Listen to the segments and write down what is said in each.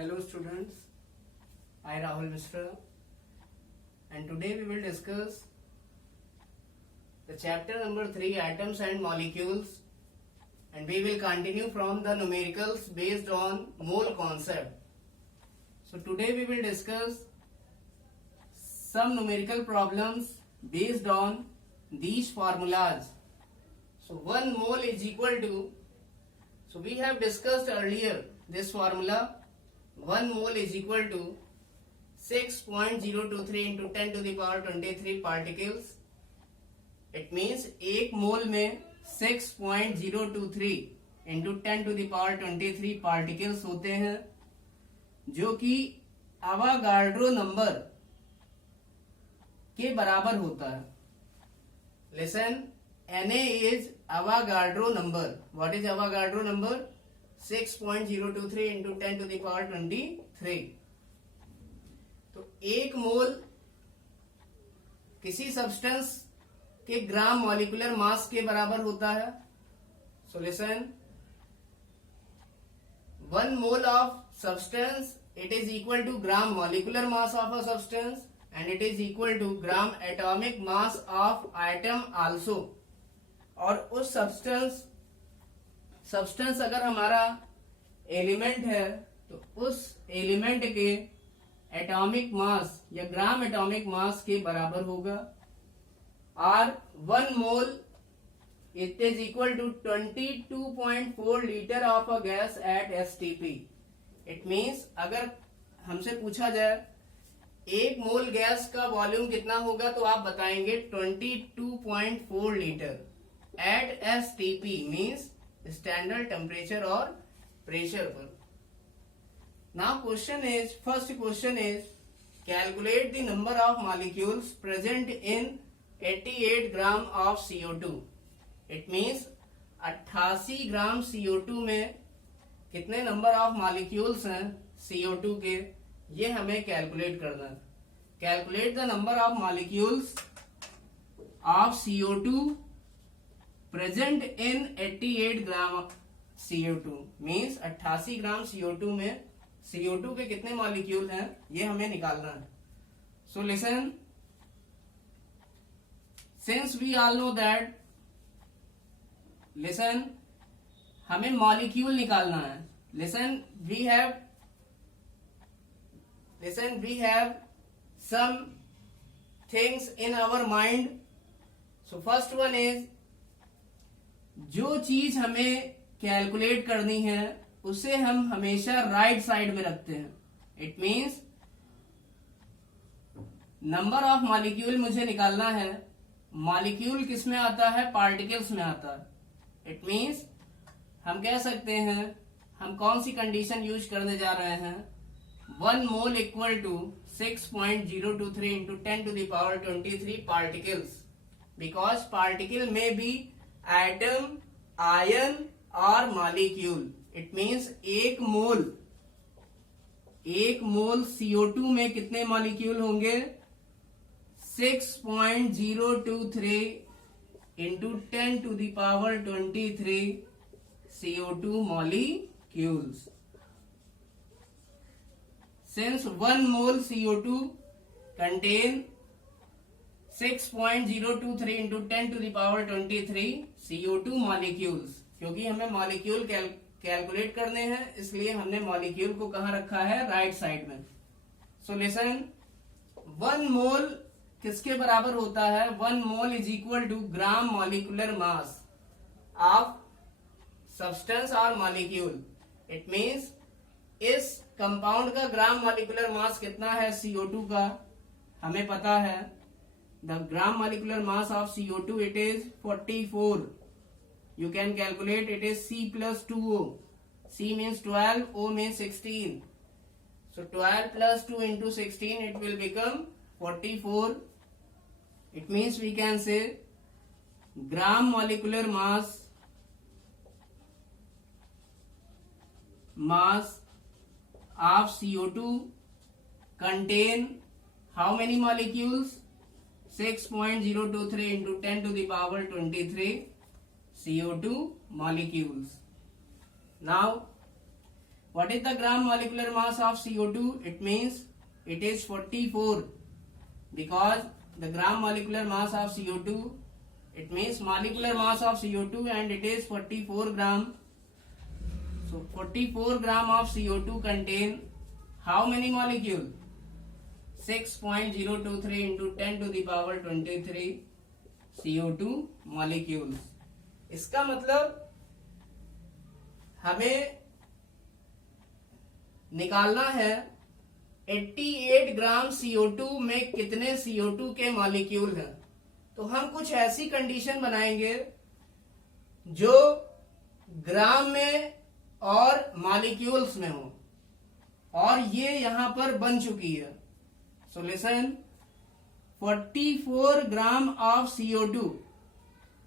Hello students, I Rahul Mishra and today we will discuss the chapter number 3 atoms and molecules, and we will continue from the numericals based on mole concept. So today we will discuss some numerical problems based on these formulas. So 1 mole is equal to, so we have discussed earlier this formula. 1 mole is equal to 6.023 into 10 to the power 23 particles. It means एक मोल में 6.023 into 10 to the power 23 particles होते हैं, जो कि Avogadro number के बराबर होता है. Listen, Na is Avogadro number. What is Avogadro number? 6.023 into 10 to the power 23. तो एक मोल किसी सब्सटेंस के ग्राम मॉलिक्यूलर मास के बराबर होता है. So listen, 1 mole of substance, it is equal to gram molecular mass of a substance and it is equal to gram atomic mass of atom also. और उस सब्सटेंस अगर हमारा एलिमेंट है तो उस एलिमेंट के एटॉमिक मास या gram atomic mass के बराबर होगा. और 1 mole it is equal to 22.4 litre of a gas at STP. It means अगर हमसे पूछा जाए एक मोल गैस का वॉल्यूम कितना होगा तो आप बताएंगे 22.4 litre at STP means standard temperature और प्रेशर पर. Now first question is calculate the number of molecules present in 88 gram of CO2. It means 88 gram CO2 में कितने नंबर ऑफ मॉलिक्यूल्स हैं CO2 के, ये हमें कैलकुलेट करना है. Calculate the number of molecules of CO2 present in 88 gram CO2 means 88 gram CO2 में CO2 के कितने मॉलिक्यूल हैं ये हमें निकालना है. So listen, since we all know that, listen, हमें मॉलिक्यूल निकालना है. Listen, we have some things in our mind. So first one is, जो चीज हमें कैलकुलेट करनी है उसे हम हमेशा राइट साइड में रखते हैं. It means number of molecule मुझे निकालना है. मॉलिक्यूल किस में आता है? पार्टिकल्स में आता है. इट मीन्स हम कह सकते हैं, हम कौन सी कंडीशन यूज करने जा रहे हैं, 1 mole equal to 6.023 into 10 to the power 23 particles. Because particle में भी एटम, आयन और मॉलिक्यूल. इट मीन्स एक मोल CO2 में कितने मॉलिक्यूल होंगे? 6.023 into 10 to the power 23 CO2 molecules. Since 1 mole CO2 contain 6.023 into 10 to the power 23 CO2 molecules. क्योंकि हमें molecule calculate करने हैं इसलिए हमने मॉलिक्यूल को कहां रखा है? राइट साइड में. सो लिसन, 1 मोल किसके बराबर होता है? 1 mole is equal to gram molecular mass of substance और मॉलिक्यूल. इट मीन्स इस कंपाउंड का ग्राम मॉलिक्यूलर मास कितना है CO2 का, हमें पता है. The gram molecular mass of CO2 it is 44. You can calculate, it is C plus 2O. C means 12, O means 16. So 12 plus 2 into 16 it will become 44. It means we can say gram molecular mass of CO2 contain how many molecules? 6.023 into 10 to the power 23 CO2 molecules. Now What is the gram molecular mass of CO2? It means it is 44, because the gram molecular mass of CO2, it means molecular mass of CO2 and it is 44 gram. So 44 gram of CO2 contain how many molecules? 6.023 into 10 to the power 23 CO2 molecules. इसका मतलब हमें निकालना है 88 ग्राम CO2 में कितने CO2 के molecule हैं. तो हम कुछ ऐसी कंडीशन बनाएंगे जो ग्राम में और मॉलिक्यूल्स में हो, और ये यहां पर बन चुकी है. So listen, 44 gram of CO2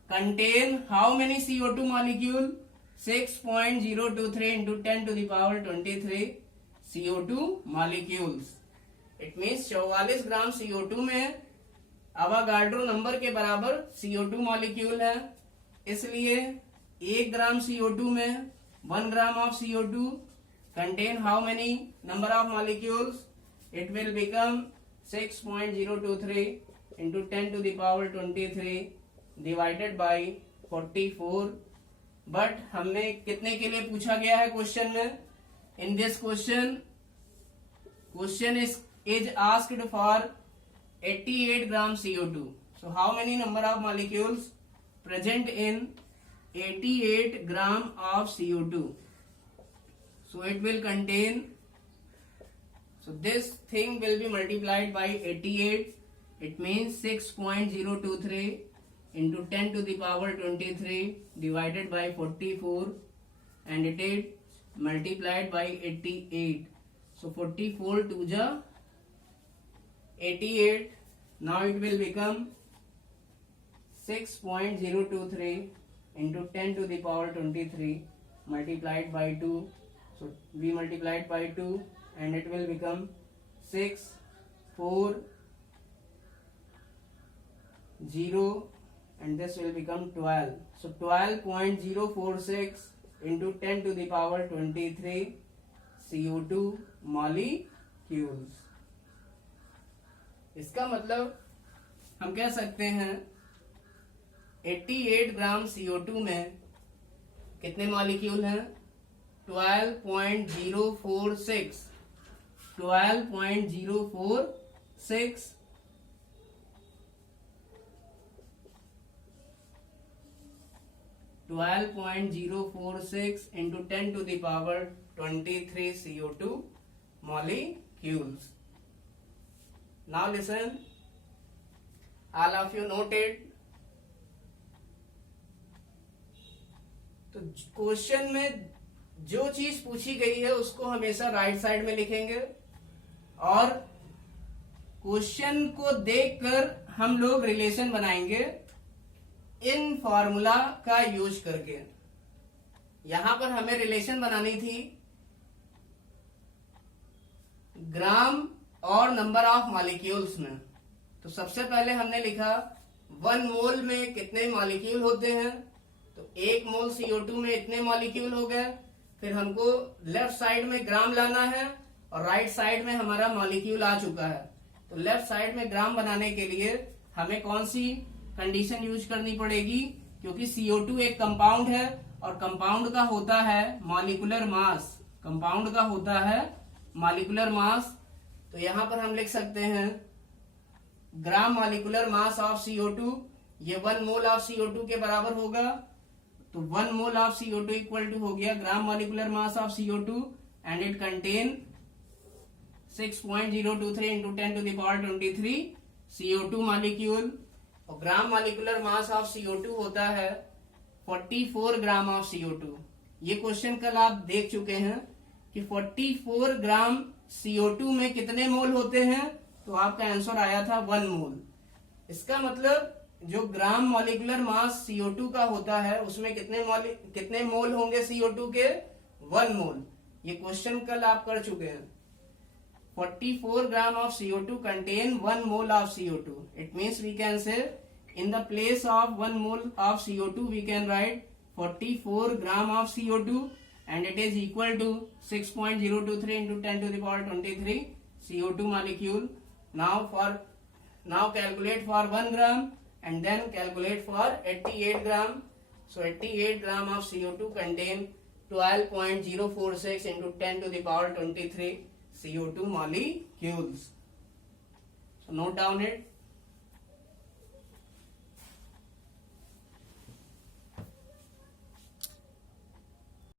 contain how many CO2 molecule? 6.023 into 10 to the power 23 CO2 molecules. It means 44 gram CO2 में अवागाड्रो नंबर के बराबर CO2 मॉलिक्यूल है. इसलिए 1 ग्राम CO2 में 1 gram of CO2 contain how many number of molecules? It will become 6.023 into 10 to the power 23 divided by 44. But हमें कितने के लिए पूछा गया है क्वेश्चन में? In this question is asked for 88 gram CO2. So how many number of molecules present in 88 gram of CO2? So it will contain, so this thing will be multiplied by 88. It means 6.023 into 10 to the power 23 divided by 44, and it is multiplied by 88. So 44 to the 88. Now it will become 6.023 into 10 to the power 23 multiplied by 2. So we multiplied by 2 and it will become 6, 4, 0, and this will become 12. So 12.046 into 10 to the power 23 CO2 molecules. इसका मतलब हम कह सकते हैं 88 ग्राम CO2 में कितने molecule हैं? 12.046 12.046 into 10 to the power 23 CO2 molecules. Now listen, all of you noted. तो क्वेश्चन में जो चीज पूछी गई है उसको हमेशा राइट साइड में लिखेंगे, और क्वेश्चन को देखकर हम लोग रिलेशन बनाएंगे इन फॉर्मूला का यूज करके. यहां पर हमें रिलेशन बनानी थी ग्राम और नंबर ऑफ मॉलिक्यूल्स में. तो सबसे पहले हमने लिखा 1 मोल में कितने मॉलिक्यूल होते हैं, तो 1 मोल CO2 में इतने मॉलिक्यूल हो गए. फिर हमको लेफ्ट साइड में ग्राम लाना है और राइट साइड में हमारा मॉलिक्यूल आ चुका है. तो लेफ्ट साइड में ग्राम बनाने के लिए हमें कौन सी कंडीशन यूज करनी पड़ेगी? क्योंकि CO2 एक कंपाउंड है और कंपाउंड का होता है मॉलिक्यूलर मास. कंपाउंड का होता है मॉलिक्यूलर मास. तो यहां पर हम लिख सकते हैं ग्राम मॉलिक्यूलर मास ऑफ CO2, ये 1 मोल ऑफ CO2 के बराबर होगा. तो 1 mole of CO2 equal to हो गया gram molecular mass of CO2 and it contain 6.023 into 10 to the power 23 CO2 molecule. और gram molecular mass of CO2 होता है 44 ग्राम ऑफ CO2. ये क्वेश्चन कल आप देख चुके हैं कि 44 ग्राम CO2 में कितने मोल होते हैं, तो आपका आंसर आया था 1 मोल. इसका मतलब जो ग्राम मॉलिक्यूलर मास CO2 का होता है उसमें कितने मोल होंगे CO2 के? 1 मोल. ये क्वेश्चन कल आप कर चुके हैं. 44 gram of CO2 contain 1 mole of CO2. It means we can say in the place of 1 mole of CO2 we can write 44 gram of CO2, and it is equal to 6.023 into 10 to the power 23 CO2 molecule. Now calculate for 1 gram and then calculate for 88 gram. So 88 gram of CO2 contain 12.046 into 10 to the power 23 CO2 molecules. So note down it.